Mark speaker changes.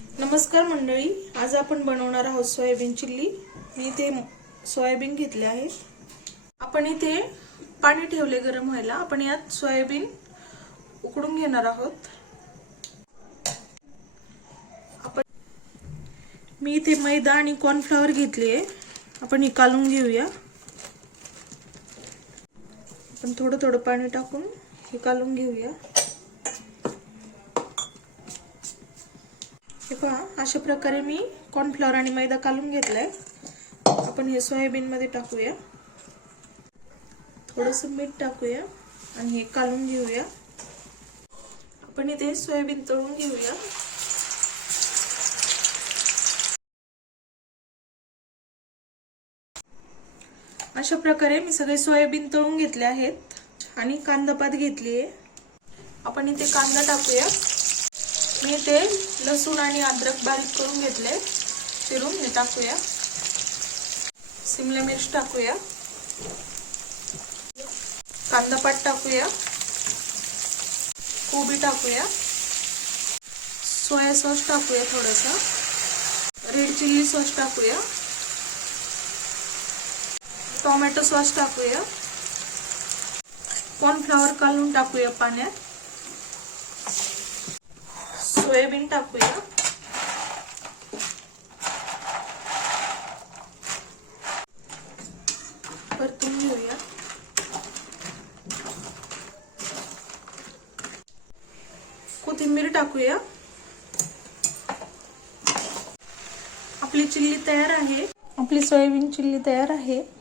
Speaker 1: नमस्कार मंडळी आज आपण बनवणार आहोत सोयाबीन चिल्ली. मी इथे सोयाबीन घेतले आहे. आपण इथे पाणी ठेवले गरम व्हायला. आपण यात सोयाबीन उकडून घेणार आहोत. आपण मी इथे मैदा आणि कॉर्नफ्लॉवर घेतली आहे. आपण ही कालून घेऊया. आपण थोडं थोडं पाणी टाकून हे कालून घेऊया. हे पहा अशा प्रकारे मी कॉर्नफ्लॉवर आणि मैदा कालून घेतलाय. आपण हे सोयाबीन मध्ये टाकूया. थोडस मीठ टाकूया आणि हे कालून घेऊया. आपण इथे सोयाबीन तळून घेऊया. अशा प्रकारे मी सगळे सोयाबीन तळून घेतले आहेत आणि कांदा पात घेतली आहे आपण इथे कांदा टाकूया. मी ते लसूण आणि अद्रक बारीक करून घेतले. चिरून हे टाकूया. सिमला मिर्च टाकूया. कांदापात टाकूया. कोबी टाकूया. सोया सॉस टाकूया थोडंसं. रेड चिली सॉस टाकूया. टोमॅटो सॉस टाकूया. कॉर्नफ्लॉवर काढून टाकूया पाण्यात. सोयाबीन टाकूया. परतून घेऊया. कोथिंबीर टाकूया. आपली चिल्ली तयार आहे. आपली सोयाबीन चिल्ली तयार आहे.